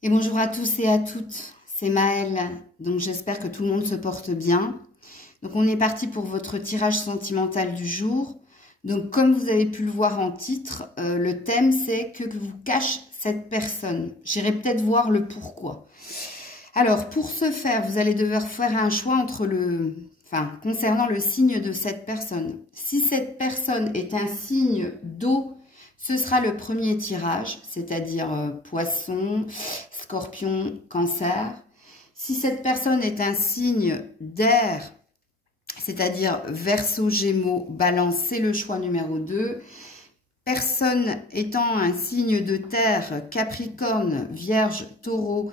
Et bonjour à tous et à toutes, c'est Maëlle, donc j'espère que tout le monde se porte bien. Donc on est parti pour votre tirage sentimental du jour. Donc comme vous avez pu le voir en titre, le thème c'est que vous cache cette personne. J'irai peut-être voir le pourquoi. Alors pour ce faire, vous allez devoir faire un choix entre concernant le signe de cette personne. Si cette personne est un signe d'eau, ce sera le premier tirage, c'est-à-dire poisson, scorpion, cancer. Si cette personne est un signe d'air, c'est-à-dire verseau, gémeaux, balance, c'est le choix numéro 2. Personne étant un signe de terre, capricorne, vierge, taureau,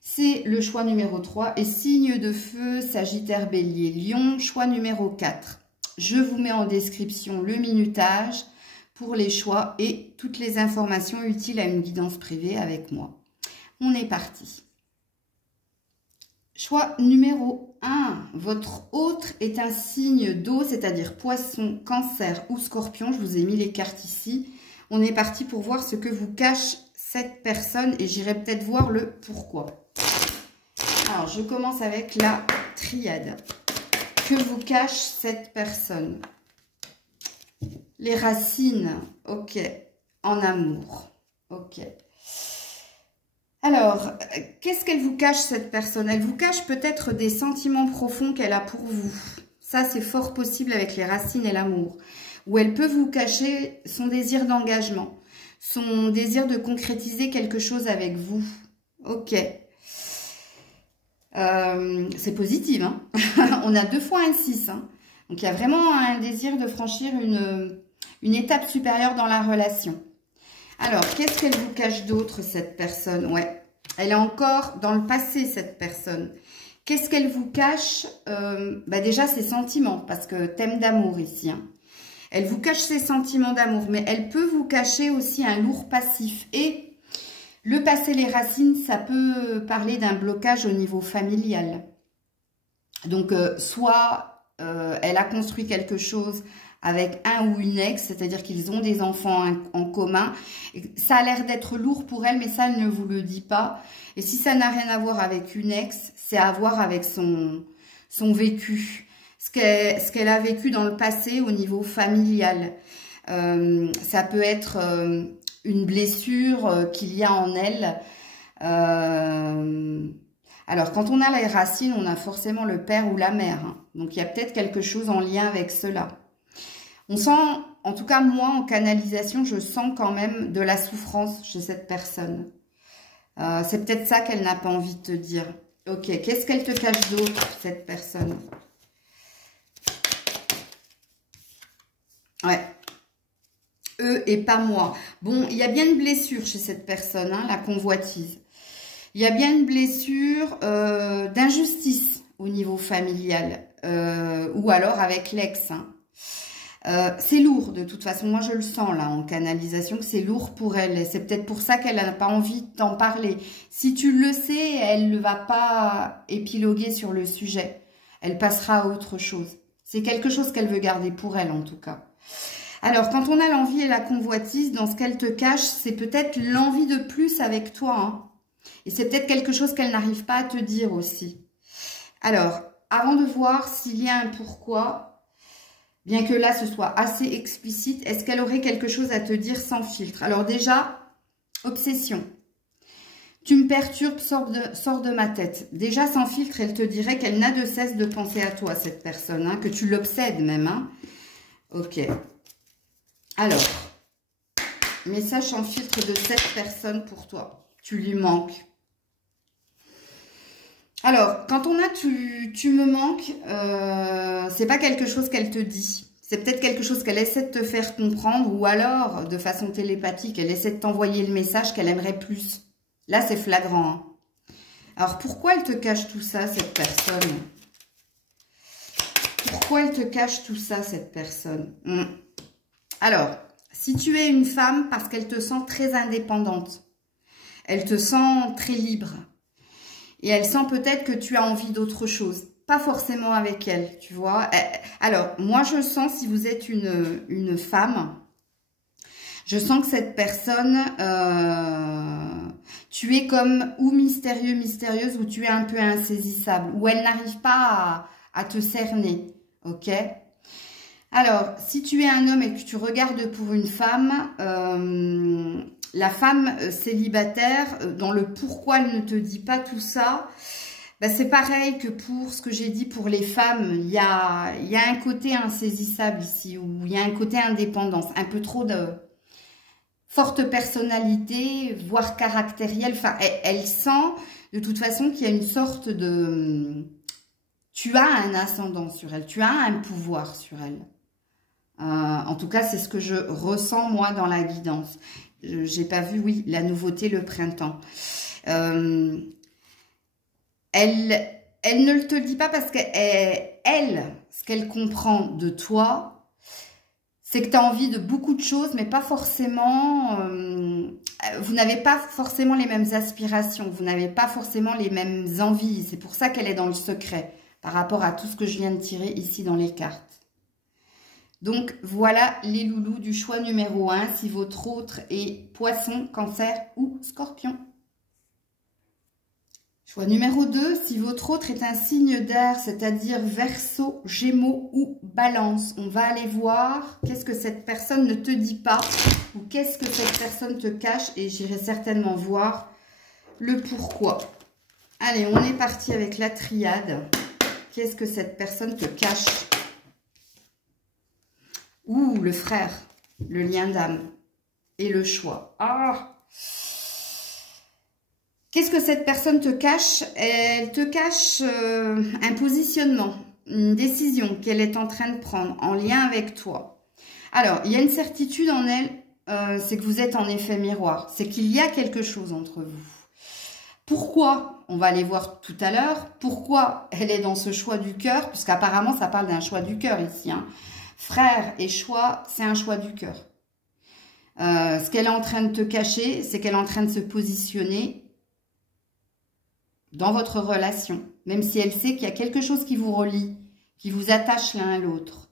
c'est le choix numéro 3. Et signe de feu, sagittaire, bélier, lion, choix numéro 4. Je vous mets en description le minutage pour les choix et toutes les informations utiles à une guidance privée avec moi. On est parti. Choix numéro 1. Votre autre est un signe d'eau, c'est-à-dire poisson, cancer ou scorpion. Je vous ai mis les cartes ici. On est parti pour voir ce que vous cache cette personne et j'irai peut-être voir le pourquoi. Alors, je commence avec la triade. Que vous cache cette personne? Les racines, ok. En amour, ok. Alors, qu'est-ce qu'elle vous cache, cette personne? Elle vous cache peut-être des sentiments profonds qu'elle a pour vous. Ça, c'est fort possible avec les racines et l'amour. Ou elle peut vous cacher son désir d'engagement, son désir de concrétiser quelque chose avec vous. Ok. C'est positif, hein. On a 2 fois un 6, hein. Donc, il y a vraiment un désir de franchir une étape supérieure dans la relation. Alors, qu'est-ce qu'elle vous cache d'autre, cette personne? Ouais, elle est encore dans le passé, cette personne. Qu'est-ce qu'elle vous cache? Déjà, ses sentiments, parce que thème d'amour ici. Hein. Elle vous cache ses sentiments d'amour, mais elle peut vous cacher aussi un lourd passif. Et le passé, les racines, ça peut parler d'un blocage au niveau familial. Donc, soit elle a construit quelque chose avec un ou une ex, c'est-à-dire qu'ils ont des enfants en commun. Ça a l'air d'être lourd pour elle, mais ça, elle ne vous le dit pas. Et si ça n'a rien à voir avec une ex, c'est à voir avec son vécu, ce qu'elle a vécu dans le passé au niveau familial. Ça peut être une blessure qu'il y a en elle. Alors, quand on a les racines, on a forcément le père ou la mère. Hein. Donc, il y a peut-être quelque chose en lien avec cela. On sent, en tout cas moi en canalisation, je sens quand même de la souffrance chez cette personne. C'est peut-être ça qu'elle n'a pas envie de te dire. Ok, qu'est-ce qu'elle te cache d'autre, cette personne? Ouais. Eux et pas moi. Bon, il y a bien une blessure chez cette personne, hein, la convoitise. Il y a bien une blessure d'injustice au niveau familial. Ou alors avec l'ex, hein. C'est lourd de toute façon, moi je le sens là en canalisation que c'est lourd pour elle. C'est peut-être pour ça qu'elle n'a pas envie de t'en parler. Si tu le sais, elle ne va pas épiloguer sur le sujet. Elle passera à autre chose. C'est quelque chose qu'elle veut garder pour elle en tout cas. Alors quand on a l'envie et la convoitise, dans ce qu'elle te cache, c'est peut-être l'envie de plus avec toi. Hein. Et c'est peut-être quelque chose qu'elle n'arrive pas à te dire aussi. Alors, avant de voir s'il y a un pourquoi... Bien que là, ce soit assez explicite, est-ce qu'elle aurait quelque chose à te dire sans filtre? Alors déjà, obsession. Tu me perturbes, sors de ma tête. Déjà, sans filtre, elle te dirait qu'elle n'a de cesse de penser à toi, cette personne, hein, que tu l'obsèdes même. Hein. Ok. Alors, message sans filtre de cette personne pour toi. Tu lui manques. Alors, quand on a tu me manques, c'est pas quelque chose qu'elle te dit. C'est peut-être quelque chose qu'elle essaie de te faire comprendre ou alors, de façon télépathique, elle essaie de t'envoyer le message qu'elle aimerait plus. Là, c'est flagrant. Hein. Alors, pourquoi elle te cache tout ça, cette personne? Pourquoi elle te cache tout ça, cette personne? Alors, si tu es une femme, parce qu'elle te sent très indépendante. Elle te sent très libre. Et elle sent peut-être que tu as envie d'autre chose. Pas forcément avec elle, tu vois. Alors, moi, je sens, si vous êtes une femme, je sens que cette personne, tu es comme ou mystérieux, mystérieuse, ou tu es un peu insaisissable, ou elle n'arrive pas à te cerner, ok? Alors, si tu es un homme et que tu regardes pour une femme, la femme célibataire, dans le pourquoi elle ne te dit pas tout ça, ben c'est pareil que pour ce que j'ai dit pour les femmes. Il y a un côté insaisissable ici, ou il y a un côté indépendance, un peu trop de forte personnalité, voire caractérielle. Enfin, elle sent de toute façon qu'il y a une sorte de... Tu as un ascendant sur elle, tu as un pouvoir sur elle. En tout cas, c'est ce que je ressens moi dans la guidance. J'ai pas vu, oui, la nouveauté, le printemps. Elle ne le te dit pas parce qu'elle, ce qu'elle comprend de toi, c'est que tu as envie de beaucoup de choses, mais pas forcément... vous n'avez pas forcément les mêmes aspirations, vous n'avez pas forcément les mêmes envies. C'est pour ça qu'elle est dans le secret, par rapport à tout ce que je viens de tirer ici dans les cartes. Donc, voilà les loulous du choix numéro 1, si votre autre est Poisson, Cancer ou Scorpion. Choix numéro 2, si votre autre est un signe d'air, c'est-à-dire Verseau, Gémeaux ou Balance. On va aller voir qu'est-ce que cette personne ne te dit pas ou qu'est-ce que cette personne te cache et j'irai certainement voir le pourquoi. Allez, on est parti avec la triade. Qu'est-ce que cette personne te cache? Ouh, le frère, le lien d'âme et le choix. Ah! Qu'est-ce que cette personne te cache? Elle te cache un positionnement, une décision qu'elle est en train de prendre en lien avec toi. Alors, il y a une certitude en elle, c'est que vous êtes en effet miroir. C'est qu'il y a quelque chose entre vous. Pourquoi? On va aller voir tout à l'heure. Pourquoi elle est dans ce choix du cœur? Puisqu'apparemment, ça parle d'un choix du cœur ici, hein. Frère et choix, c'est un choix du cœur. Ce qu'elle est en train de te cacher, c'est qu'elle est en train de se positionner dans votre relation. Même si elle sait qu'il y a quelque chose qui vous relie, qui vous attache l'un à l'autre.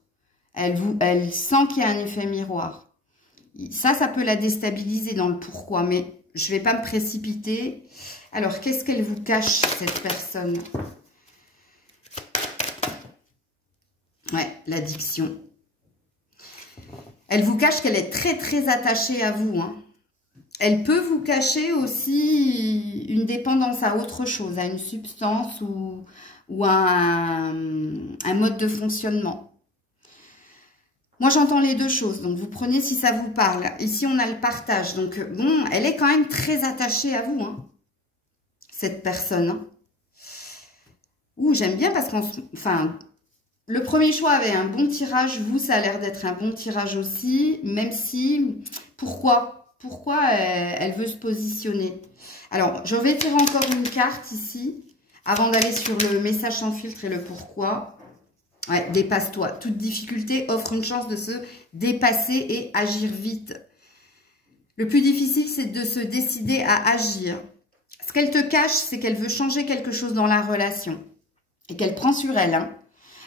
Elle sent qu'il y a un effet miroir. Ça peut la déstabiliser dans le pourquoi, mais je ne vais pas me précipiter. Alors, qu'est-ce qu'elle vous cache, cette personne? Ouais, l'addiction. Elle vous cache qu'elle est très, très attachée à vous, hein. Elle peut vous cacher aussi une dépendance à autre chose, à une substance ou à un mode de fonctionnement. Moi, j'entends les deux choses, donc vous prenez si ça vous parle. Ici, on a le partage. Donc, bon, elle est quand même très attachée à vous, hein, cette personne. Hein. Ouh, j'aime bien parce qu'enfin... Le premier choix avait un bon tirage. Vous, ça a l'air d'être un bon tirage aussi. Même si... Pourquoi elle veut se positionner? Alors, je vais tirer encore une carte ici. Avant d'aller sur le message sans filtre et le pourquoi. Ouais, dépasse-toi. Toute difficulté offre une chance de se dépasser et agir vite. Le plus difficile, c'est de se décider à agir. Ce qu'elle te cache, c'est qu'elle veut changer quelque chose dans la relation. Et qu'elle prend sur elle, hein.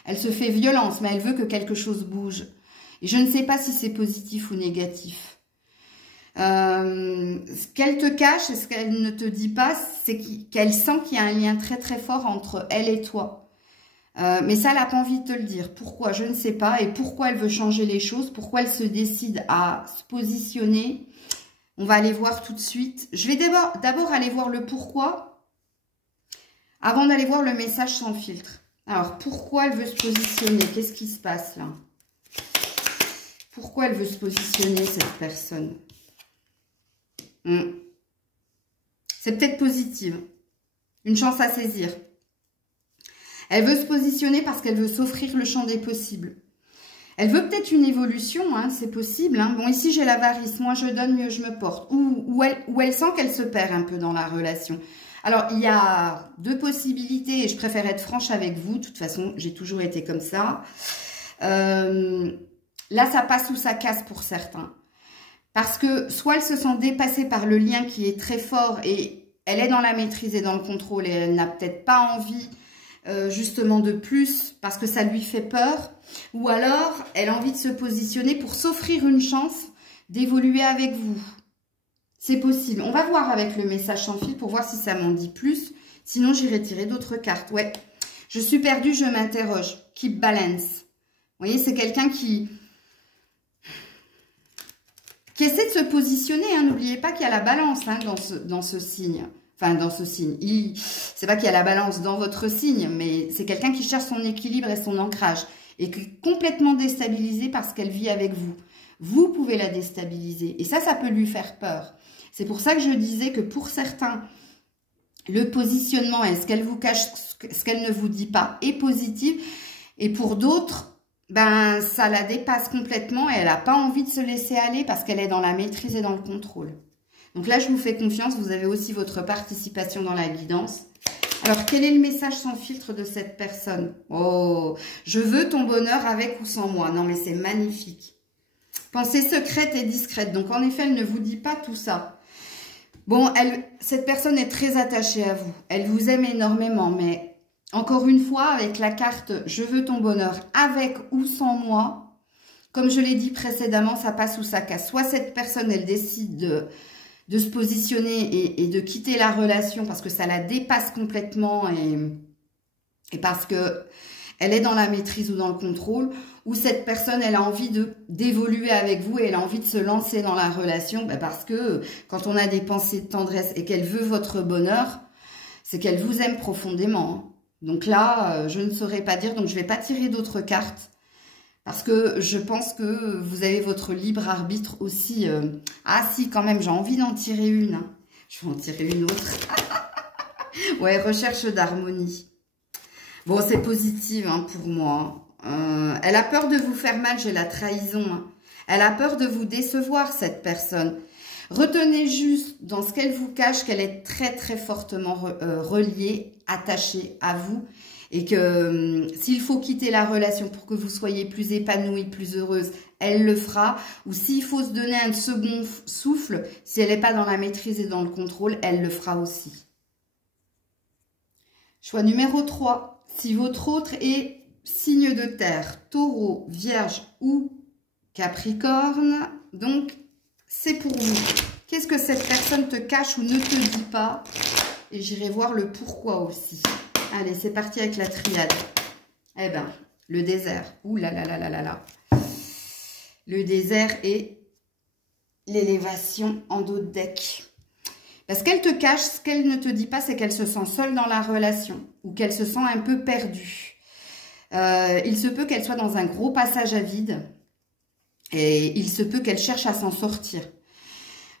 Elle se fait violence, mais elle veut que quelque chose bouge. Et je ne sais pas si c'est positif ou négatif. Ce qu'elle te cache et ce qu'elle ne te dit pas, c'est qu'elle sent qu'il y a un lien très très fort entre elle et toi. Mais ça, elle n'a pas envie de te le dire. Pourquoi? Je ne sais pas. Et pourquoi elle veut changer les choses? Pourquoi elle se décide à se positionner? On va aller voir tout de suite. Je vais d'abord aller voir le pourquoi avant d'aller voir le message sans filtre. Alors, pourquoi elle veut se positionner? Qu'est-ce qui se passe là? Pourquoi elle veut se positionner, cette personne? C'est peut-être positive. Une chance à saisir. Elle veut se positionner parce qu'elle veut s'offrir le champ des possibles. Elle veut peut-être une évolution, hein, c'est possible. Hein. Bon, ici, j'ai l'avarice. Moi, je donne, mieux je me porte. Ou elle sent qu'elle se perd un peu dans la relation. Alors, il y a deux possibilités et je préfère être franche avec vous. De toute façon, j'ai toujours été comme ça. Là, ça passe ou ça casse pour certains. Parce que soit elle se sent dépassée par le lien qui est très fort et elle est dans la maîtrise et dans le contrôle et elle n'a peut-être pas envie justement de plus parce que ça lui fait peur. Ou alors, elle a envie de se positionner pour s'offrir une chance d'évoluer avec vous. C'est possible. On va voir avec le message sans fil pour voir si ça m'en dit plus. Sinon, j'irai tirer d'autres cartes. Ouais. Je suis perdue, je m'interroge. Keep balance. Vous voyez, c'est quelqu'un qui essaie de se positionner. Hein. N'oubliez pas qu'il y a la balance hein, dans ce signe. Enfin, dans ce signe. C'est pas qu'il y a la balance dans votre signe, mais c'est quelqu'un qui cherche son équilibre et son ancrage. Et qui est complètement déstabilisé parce qu'elle vit avec vous. Vous pouvez la déstabiliser. Et ça peut lui faire peur. C'est pour ça que je disais que pour certains, le positionnement et ce qu'elle vous cache, ce qu'elle ne vous dit pas est positif. Et pour d'autres, ben ça la dépasse complètement et elle n'a pas envie de se laisser aller parce qu'elle est dans la maîtrise et dans le contrôle. Donc là, je vous fais confiance. Vous avez aussi votre participation dans la guidance. Alors, quel est le message sans filtre de cette personne? Oh, je veux ton bonheur avec ou sans moi. Non, mais c'est magnifique. Pensée secrète et discrète. Donc, en effet, elle ne vous dit pas tout ça. Bon, cette personne est très attachée à vous. Elle vous aime énormément, mais encore une fois, avec la carte « Je veux ton bonheur avec ou sans moi », comme je l'ai dit précédemment, ça passe ou ça casse. Soit cette personne, elle décide de se positionner et de quitter la relation parce que ça la dépasse complètement et parce que elle est dans la maîtrise ou dans le contrôle, ou cette personne, elle a envie d'évoluer avec vous et elle a envie de se lancer dans la relation parce que quand on a des pensées de tendresse et qu'elle veut votre bonheur, c'est qu'elle vous aime profondément. Donc là, je ne saurais pas dire, donc je ne vais pas tirer d'autres cartes parce que je pense que vous avez votre libre arbitre aussi. Ah si, quand même, j'ai envie d'en tirer une. Hein. Je vais en tirer une autre. Ouais, recherche d'harmonie. Bon, c'est positif hein, pour moi. Elle a peur de vous faire mal, j'ai la trahison. Hein. Elle a peur de vous décevoir, cette personne. Retenez juste dans ce qu'elle vous cache qu'elle est très très fortement reliée, attachée à vous. Et que s'il faut quitter la relation pour que vous soyez plus épanouie, plus heureuse, elle le fera. Ou s'il faut se donner un second souffle, si elle n'est pas dans la maîtrise et dans le contrôle, elle le fera aussi. Choix numéro 3. Si votre autre est signe de terre, taureau, vierge ou capricorne, donc c'est pour vous. Qu'est-ce que cette personne te cache ou ne te dit pas? Et j'irai voir le pourquoi aussi. Allez, c'est parti avec la triade. Eh ben, le désert. Ouh là là là là là là. Le désert et l'élévation en dos de deck. Parce qu'elle te cache, ce qu'elle ne te dit pas, c'est qu'elle se sent seule dans la relation ou qu'elle se sent un peu perdue. Il se peut qu'elle soit dans un gros passage à vide et il se peut qu'elle cherche à s'en sortir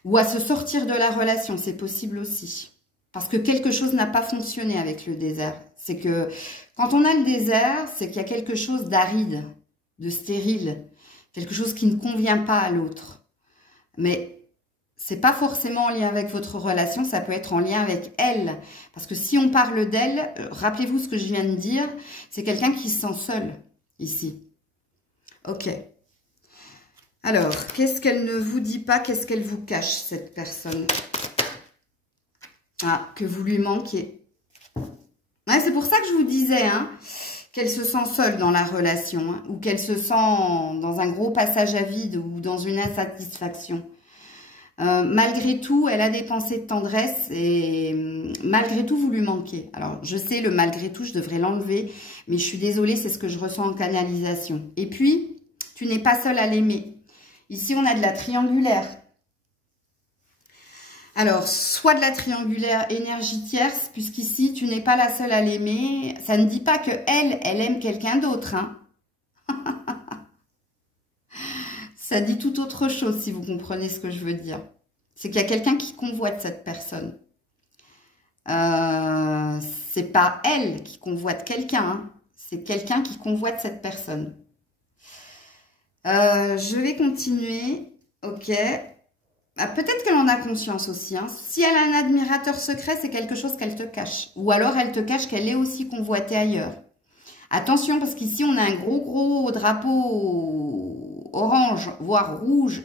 ou à se sortir de la relation, c'est possible aussi. Parce que quelque chose n'a pas fonctionné avec le désert. C'est que quand on a le désert, c'est qu'il y a quelque chose d'aride, de stérile, quelque chose qui ne convient pas à l'autre. Mais c'est pas forcément en lien avec votre relation, ça peut être en lien avec elle. Parce que si on parle d'elle, rappelez-vous ce que je viens de dire, c'est quelqu'un qui se sent seul ici. Ok. Alors, qu'est-ce qu'elle ne vous dit pas, qu'est-ce qu'elle vous cache, cette personne? Ah, que vous lui manquez. Ouais, c'est pour ça que je vous disais, hein, qu'elle se sent seule dans la relation, hein, ou qu'elle se sent dans un gros passage à vide ou dans une insatisfaction. Malgré tout, elle a des pensées de tendresse et malgré tout, vous lui manquez. Alors, je sais, le malgré tout, je devrais l'enlever, mais je suis désolée, c'est ce que je ressens en canalisation. Et puis, tu n'es pas seule à l'aimer. Ici, on a de la triangulaire. Alors, soit de la triangulaire énergie tierce, puisqu'ici, tu n'es pas la seule à l'aimer. Ça ne dit pas que elle aime quelqu'un d'autre, hein. Ça dit tout autre chose, si vous comprenez ce que je veux dire. C'est qu'il y a quelqu'un qui convoite cette personne. C'est pas elle qui convoite quelqu'un, hein. C'est quelqu'un qui convoite cette personne. Je vais continuer. Ok. Peut-être qu'elle en a conscience aussi. Hein. Si elle a un admirateur secret, c'est quelque chose qu'elle te cache. Ou alors elle te cache qu'elle est aussi convoitée ailleurs. Attention, parce qu'ici, on a un gros drapeau orange, voire rouge,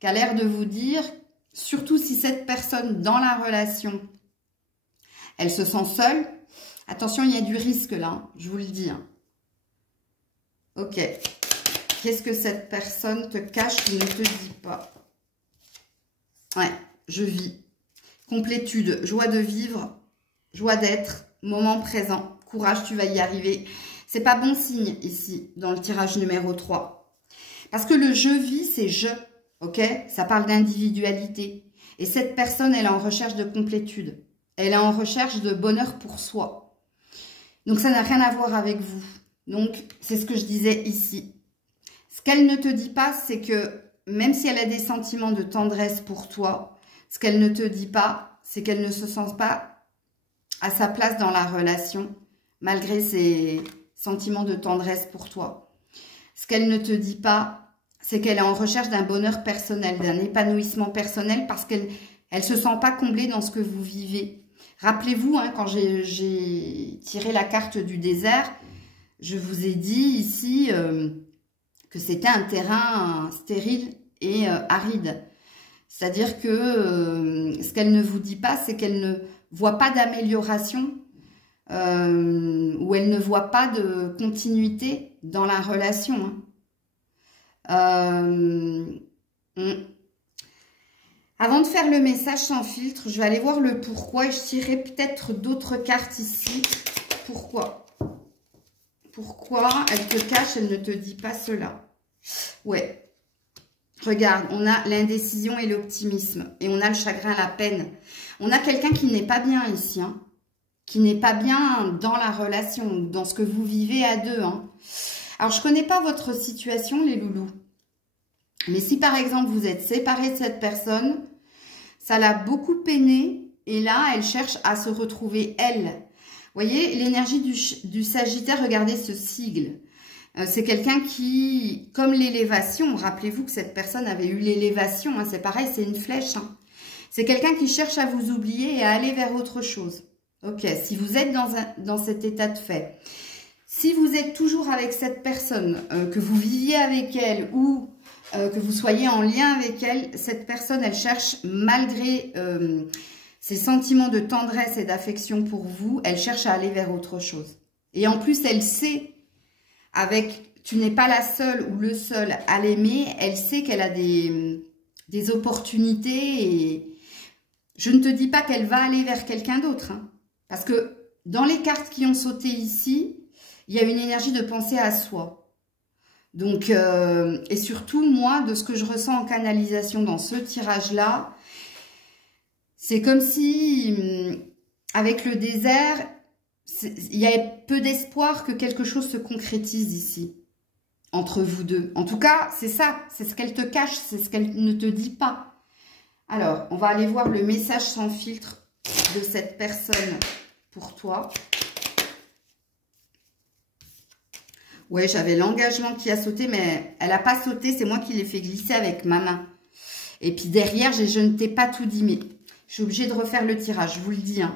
qui a l'air de vous dire, surtout si cette personne dans la relation, elle se sent seule. Attention, il y a du risque là, hein, je vous le dis. Hein. Ok. Qu'est-ce que cette personne te cache ou ne te dit pas? Ouais, je vis. Complétude, joie de vivre, joie d'être, moment présent, courage, tu vas y arriver. C'est pas bon signe ici, dans le tirage numéro 3. Parce que le je vis, c'est je, ok? Ça parle d'individualité. Et cette personne, elle est en recherche de complétude. Elle est en recherche de bonheur pour soi. Donc, ça n'a rien à voir avec vous. Donc, c'est ce que je disais ici. Ce qu'elle ne te dit pas, c'est que même si elle a des sentiments de tendresse pour toi, ce qu'elle ne te dit pas, c'est qu'elle ne se sent pas à sa place dans la relation, malgré ses sentiments de tendresse pour toi. Ce qu'elle ne te dit pas, c'est qu'elle est en recherche d'un bonheur personnel, d'un épanouissement personnel, parce qu'elle ne se sent pas comblée dans ce que vous vivez. Rappelez-vous, hein, quand j'ai tiré la carte du désert, je vous ai dit ici que c'était un terrain stérile et aride. C'est-à-dire que ce qu'elle ne vous dit pas, c'est qu'elle ne voit pas d'amélioration ou elle ne voit pas de continuité dans la relation. Hein. Avant de faire le message sans filtre, je vais aller voir le pourquoi et je tirerai peut-être d'autres cartes ici. Pourquoi? Pourquoi elle te cache, elle ne te dit pas cela? Ouais. Regarde, on a l'indécision et l'optimisme. Et on a le chagrin, la peine. On a quelqu'un qui n'est pas bien ici. Hein, qui n'est pas bien dans la relation, dans ce que vous vivez à deux. Hein. Alors, je ne connais pas votre situation, les loulous. Mais si, par exemple, vous êtes séparés de cette personne, ça l'a beaucoup peiné. Et là, elle cherche à se retrouver, elle. Vous voyez, l'énergie du Sagittaire, regardez ce sigle. C'est quelqu'un qui, comme l'élévation, rappelez-vous que cette personne avait eu l'élévation, hein, c'est pareil, c'est une flèche. Hein. C'est quelqu'un qui cherche à vous oublier et à aller vers autre chose. Ok, si vous êtes dans cet état de fait, si vous êtes toujours avec cette personne, que vous viviez avec elle ou que vous soyez en lien avec elle, cette personne, elle cherche, malgré ses sentiments de tendresse et d'affection pour vous, elle cherche à aller vers autre chose. Et en plus, elle sait... tu n'es pas la seule ou le seul à l'aimer, elle sait qu'elle a des opportunités et je ne te dis pas qu'elle va aller vers quelqu'un d'autre. Hein, parce que dans les cartes qui ont sauté ici, il y a une énergie de penser à soi. Donc, et surtout, moi, de ce que je ressens en canalisation dans ce tirage-là, c'est comme si, avec le désert... il y a peu d'espoir que quelque chose se concrétise ici, entre vous deux. En tout cas, c'est ça, c'est ce qu'elle te cache, c'est ce qu'elle ne te dit pas. Alors, on va aller voir le message sans filtre de cette personne pour toi. Ouais, j'avais l'engagement qui a sauté, mais elle n'a pas sauté, c'est moi qui l'ai fait glisser avec ma main. Et puis derrière, je ne t'ai pas tout dit, mais je suis obligée de refaire le tirage, je vous le dis, hein.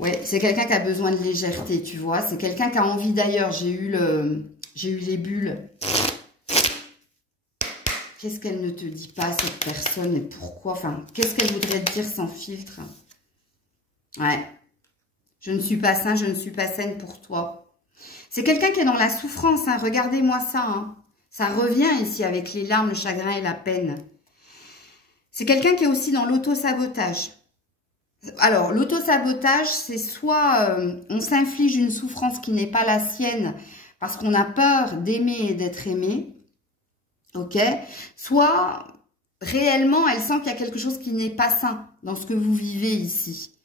Ouais, c'est quelqu'un qui a besoin de légèreté, tu vois. C'est quelqu'un qui a envie d'ailleurs. J'ai eu les bulles. Qu'est-ce qu'elle ne te dit pas, cette personne, et pourquoi? Enfin, qu'est-ce qu'elle voudrait te dire sans filtre? Ouais. Je ne suis pas sain, je ne suis pas saine pour toi. C'est quelqu'un qui est dans la souffrance, hein. Regardez-moi ça, hein. Ça revient ici avec les larmes, le chagrin et la peine. C'est quelqu'un qui est aussi dans l'auto-sabotage. Alors, l'auto-sabotage, c'est soit on s'inflige une souffrance qui n'est pas la sienne parce qu'on a peur d'aimer et d'être aimé, ok? Soit, réellement, elle sent qu'il y a quelque chose qui n'est pas sain dans ce que vous vivez ici.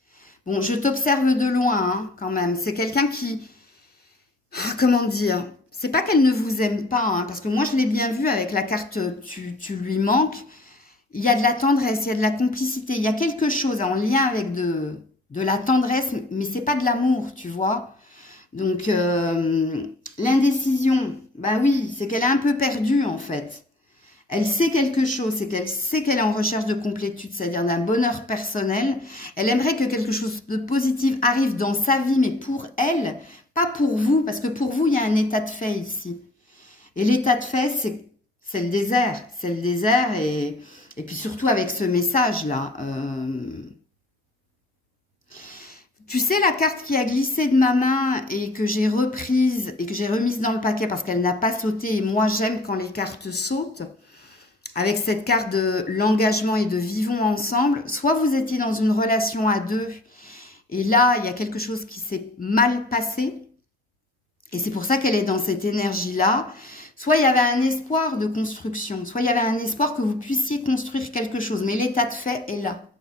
Bon, je t'observe de loin, hein, quand même. C'est quelqu'un qui... comment dire? C'est pas qu'elle ne vous aime pas, hein, parce que moi, je l'ai bien vu avec la carte « tu lui manques ». Il y a de la tendresse, il y a de la complicité, il y a quelque chose en lien avec de la tendresse, mais c'est pas de l'amour, tu vois. Donc, l'indécision, bah oui, c'est qu'elle est un peu perdue en fait. Elle sait quelque chose, c'est qu'elle sait qu'elle est en recherche de complétude, c'est-à-dire d'un bonheur personnel. Elle aimerait que quelque chose de positif arrive dans sa vie, mais pour elle, pas pour vous, parce que pour vous, il y a un état de fait ici. Et l'état de fait, c'est le désert. C'est le désert et puis surtout avec ce message-là. Tu sais, la carte qui a glissé de ma main et que j'ai reprise et que j'ai remise dans le paquet parce qu'elle n'a pas sauté. Et moi, j'aime quand les cartes sautent. avec cette carte de l'engagement et de vivons ensemble, soit vous étiez dans une relation à deux, et là, il y a quelque chose qui s'est mal passé, et c'est pour ça qu'elle est dans cette énergie-là. Soit il y avait un espoir de construction, soit il y avait un espoir que vous puissiez construire quelque chose, mais l'état de fait est là.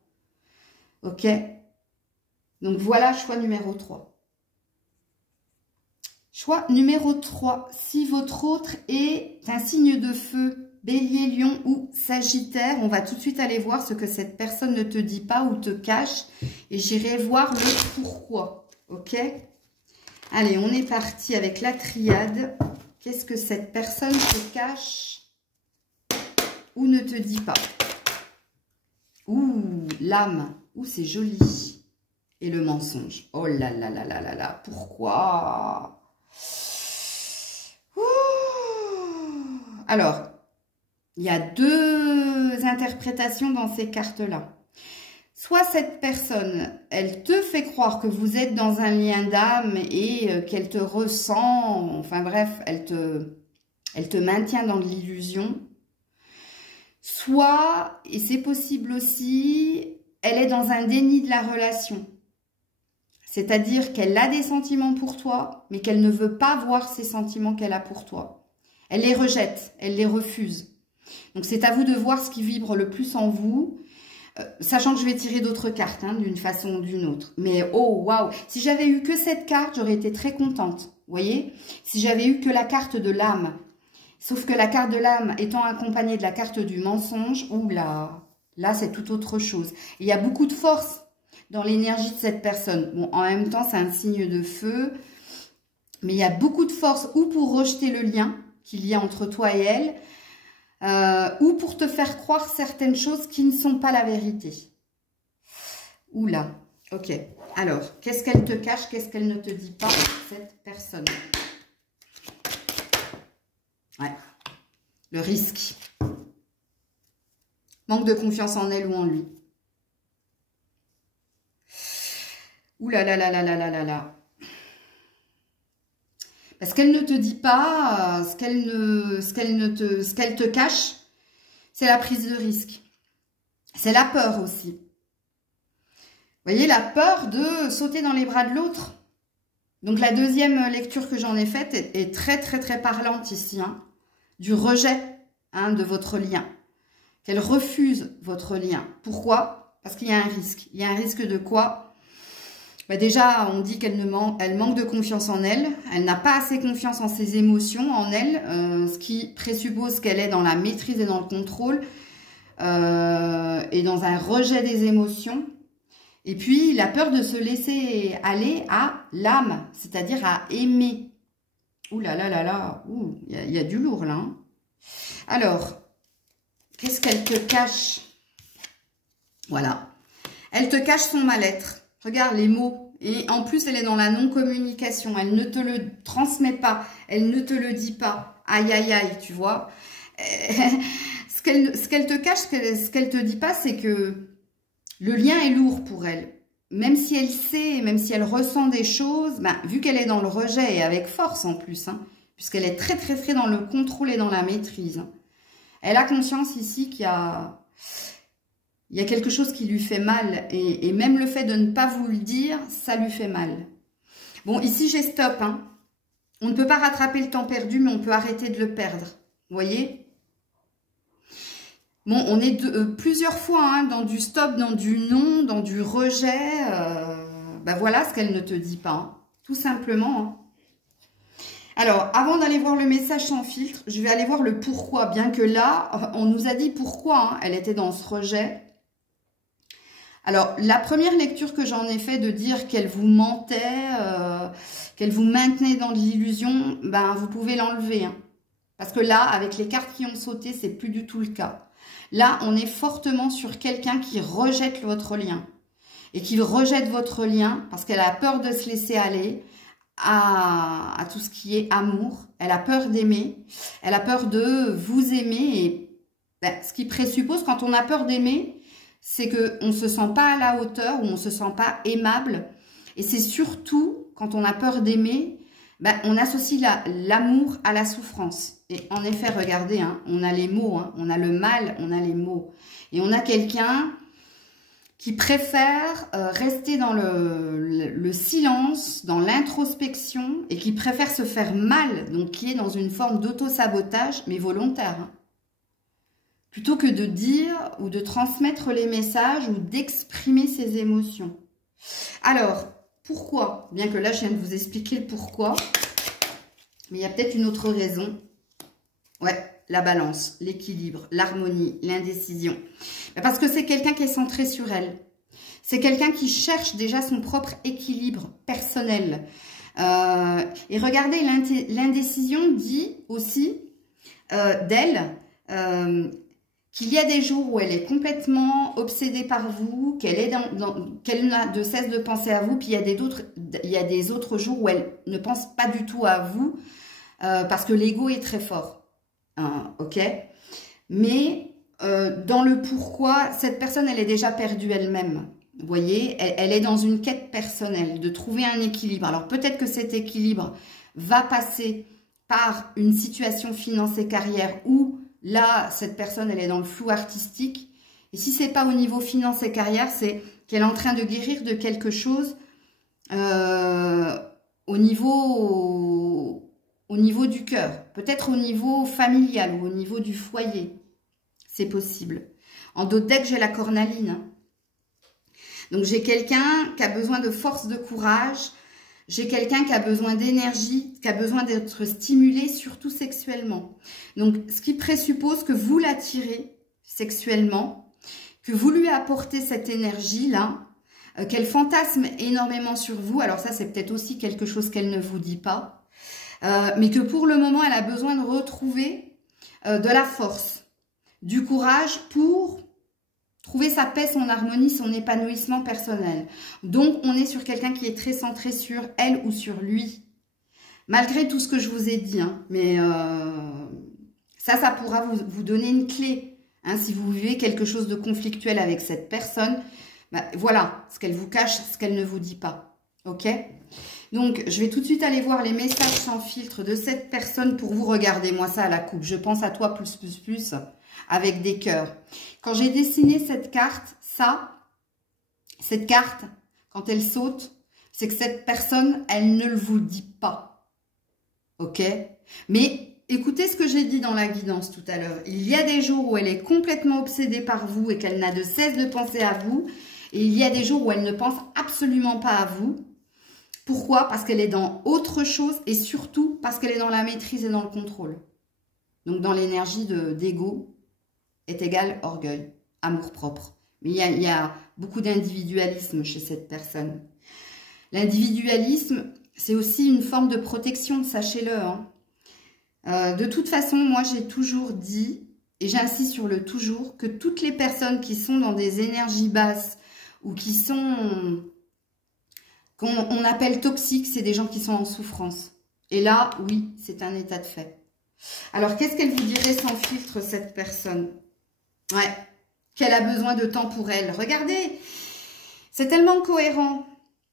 Ok? Donc voilà, choix numéro 3. Choix numéro 3. Si votre autre est un signe de feu, Bélier, Lion ou Sagittaire, on va tout de suite aller voir ce que cette personne ne te dit pas ou te cache. Et j'irai voir le pourquoi. Ok? Allez, on est parti avec la triade. Qu'est-ce que cette personne te cache ou ne te dit pas? Ouh, l'âme. Ouh, c'est joli. Et le mensonge. Oh là là là là là là. Pourquoi? Ouh. Alors, il y a deux interprétations dans ces cartes-là. Soit cette personne, elle te fait croire que vous êtes dans un lien d'âme et qu'elle te ressent, enfin bref, elle te maintient dans de l'illusion. Soit, et c'est possible aussi, elle est dans un déni de la relation. C'est-à-dire qu'elle a des sentiments pour toi, mais qu'elle ne veut pas voir ces sentiments qu'elle a pour toi. Elle les rejette, elle les refuse. Donc c'est à vous de voir ce qui vibre le plus en vous, sachant que je vais tirer d'autres cartes, hein, d'une façon ou d'une autre. Mais oh waouh, si j'avais eu que cette carte, j'aurais été très contente. Vous voyez, si j'avais eu que la carte de l'âme. Sauf que la carte de l'âme étant accompagnée de la carte du mensonge, oula, là c'est tout autre chose. Il y a beaucoup de force dans l'énergie de cette personne. Bon, en même temps, c'est un signe de feu, mais il y a beaucoup de force ou pour rejeter le lien qu'il y a entre toi et elle, ou pour te faire croire certaines choses qui ne sont pas la vérité. Oula, ok. Alors, qu'est-ce qu'elle te cache, qu'est-ce qu'elle ne te dit pas, cette personne? Ouais, le risque. Manque de confiance en elle ou en lui. Ouh là là là là là là là là. Parce qu'elle ne te dit pas, ce qu'elle te cache, c'est la prise de risque. C'est la peur aussi. Vous voyez, la peur de sauter dans les bras de l'autre. Donc la deuxième lecture que j'en ai faite est très très très parlante ici, hein, du rejet, hein, de votre lien. Qu'elle refuse votre lien. Pourquoi? Parce qu'il y a un risque. Il y a un risque de quoi? Bah déjà, on dit qu'elle manque de confiance en elle. Elle n'a pas assez confiance en ses émotions, en elle, ce qui présuppose qu'elle est dans la maîtrise et dans le contrôle et dans un rejet des émotions. Et puis, la peur de se laisser aller à l'âme, c'est-à-dire à aimer. Ouh là là là là, il y a du lourd là. Hein. Alors, qu'est-ce qu'elle te cache? Voilà. Elle te cache son mal-être. Regarde les mots. Et en plus, elle est dans la non-communication. Elle ne te le transmet pas. Elle ne te le dit pas. Aïe, aïe, aïe, tu vois. Ce qu'elle te cache, ce qu'elle te dit pas, c'est que le lien est lourd pour elle. Même si elle sait, même si elle ressent des choses, ben, vu qu'elle est dans le rejet et avec force en plus, hein, puisqu'elle est très, très, très dans le contrôle et dans la maîtrise, hein, elle a conscience ici qu'il y a... Il y a quelque chose qui lui fait mal et même le fait de ne pas vous le dire, ça lui fait mal. Bon, ici, j'ai stop. Hein. On ne peut pas rattraper le temps perdu, mais on peut arrêter de le perdre. Vous voyez? Bon, on est plusieurs fois hein, dans du stop, dans du non, dans du rejet. Ben voilà ce qu'elle ne te dit pas, hein, tout simplement. Hein. Alors, avant d'aller voir le message sans filtre, je vais aller voir le pourquoi. Bien que là, on nous a dit pourquoi hein, elle était dans ce rejet. Alors, la première lecture que j'en ai fait de dire qu'elle vous mentait, qu'elle vous maintenait dans de l'illusion, ben vous pouvez l'enlever. Hein. Parce que là, avec les cartes qui ont sauté, c'est plus du tout le cas. Là, on est fortement sur quelqu'un qui rejette votre lien. Et qui rejette votre lien parce qu'elle a peur de se laisser aller à tout ce qui est amour. Elle a peur d'aimer. Elle a peur de vous aimer. Et ben, ce qui présuppose, quand on a peur d'aimer, c'est qu'on ne se sent pas à la hauteur ou on ne se sent pas aimable. Et c'est surtout, quand on a peur d'aimer, ben, on associe l'amour à la souffrance. Et en effet, regardez, hein, on a les mots, hein, on a le mal, on a les mots. Et on a quelqu'un qui préfère rester dans le silence, dans l'introspection, et qui préfère se faire mal, donc qui est dans une forme d'auto-sabotage, mais volontaire. Hein. Plutôt que de dire ou de transmettre les messages ou d'exprimer ses émotions. Alors, pourquoi? Bien que là, je viens de vous expliquer le pourquoi, mais il y a peut-être une autre raison. Ouais, la balance, l'équilibre, l'harmonie, l'indécision. Parce que c'est quelqu'un qui est centré sur elle. C'est quelqu'un qui cherche déjà son propre équilibre personnel. Et regardez, l'indécision dit aussi d'elle qu'il y a des jours où elle est complètement obsédée par vous, qu'elle n'a de cesse de penser à vous, puis il y a des autres jours où elle ne pense pas du tout à vous, parce que l'ego est très fort. Ok, mais dans le pourquoi, cette personne, elle est déjà perdue elle-même. Vous voyez, elle est dans une quête personnelle, de trouver un équilibre. Alors peut-être que cet équilibre va passer par une situation finance et carrière où là, cette personne, elle est dans le flou artistique. Et si c'est pas au niveau finance et carrière, c'est qu'elle est en train de guérir de quelque chose au niveau du cœur, peut-être au niveau familial ou au niveau du foyer. C'est possible. En d'autres decks, j'ai la cornaline. Hein. Donc, j'ai quelqu'un qui a besoin de force, de courage. J'ai quelqu'un qui a besoin d'énergie, qui a besoin d'être stimulé, surtout sexuellement. Donc, ce qui présuppose que vous l'attirez sexuellement, que vous lui apportez cette énergie-là, qu'elle fantasme énormément sur vous. Alors ça, c'est peut-être aussi quelque chose qu'elle ne vous dit pas. Mais que pour le moment, elle a besoin de retrouver de la force, du courage pour trouver sa paix, son harmonie, son épanouissement personnel. Donc, on est sur quelqu'un qui est très centré sur elle ou sur lui. Malgré tout ce que je vous ai dit, hein, mais ça pourra vous donner une clé. Hein, si vous vivez quelque chose de conflictuel avec cette personne, bah, voilà ce qu'elle vous cache, ce qu'elle ne vous dit pas. Ok ? Donc, je vais tout de suite aller voir les messages sans filtre de cette personne pour vous regarder. Moi, ça à la coupe. Je pense à toi plus, avec des cœurs. Quand j'ai dessiné cette carte, cette carte, quand elle saute, c'est que cette personne, elle ne vous le dit pas. Ok? Mais écoutez ce que j'ai dit dans la guidance tout à l'heure. Il y a des jours où elle est complètement obsédée par vous et qu'elle n'a de cesse de penser à vous. Et il y a des jours où elle ne pense absolument pas à vous. Pourquoi? Parce qu'elle est dans autre chose et surtout parce qu'elle est dans la maîtrise et dans le contrôle. Donc dans l'énergie d'ego est égal orgueil, amour-propre. Mais il y a beaucoup d'individualisme chez cette personne. L'individualisme, c'est aussi une forme de protection, sachez-le. Hein. De toute façon, moi j'ai toujours dit, et j'insiste sur le toujours, que toutes les personnes qui sont dans des énergies basses ou qui sont... qu'on appelle toxiques, c'est des gens qui sont en souffrance. Et là, oui, c'est un état de fait. Alors, qu'est-ce qu'elle vous dirait sans filtre, cette personne? Ouais, qu'elle a besoin de temps pour elle. Regardez, c'est tellement cohérent.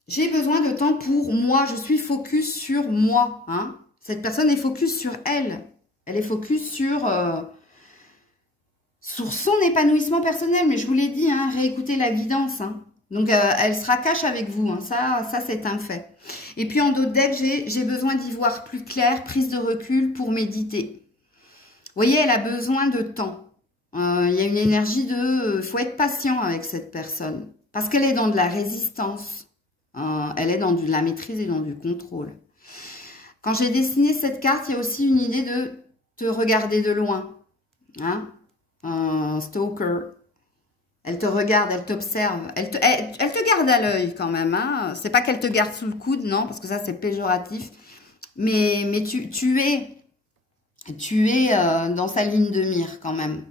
J'ai besoin de temps pour moi. Je suis focus sur moi. Hein. Cette personne est focus sur elle. Elle est focus sur son épanouissement personnel. Mais je vous l'ai dit, hein, réécoutez la guidance. Hein. Donc, elle sera cash avec vous. Hein. Ça c'est un fait. Et puis, en d'autres decks, j'ai besoin d'y voir plus clair, prise de recul pour méditer. Vous voyez, elle a besoin de temps. Il y a une énergie de... faut être patient avec cette personne. Parce qu'elle est dans de la résistance. Elle est dans de la maîtrise et dans du contrôle. Quand j'ai dessiné cette carte, il y a aussi une idée de te regarder de loin. Hein? Stalker. Elle te regarde, elle t'observe. Elle te garde à l'œil quand même. Hein? C'est pas qu'elle te garde sous le coude, non, parce que ça, c'est péjoratif. Mais tu es dans sa ligne de mire quand même.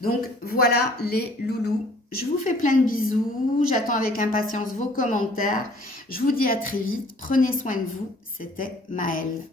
Donc, voilà les loulous. Je vous fais plein de bisous. J'attends avec impatience vos commentaires. Je vous dis à très vite. Prenez soin de vous. C'était Maëlle.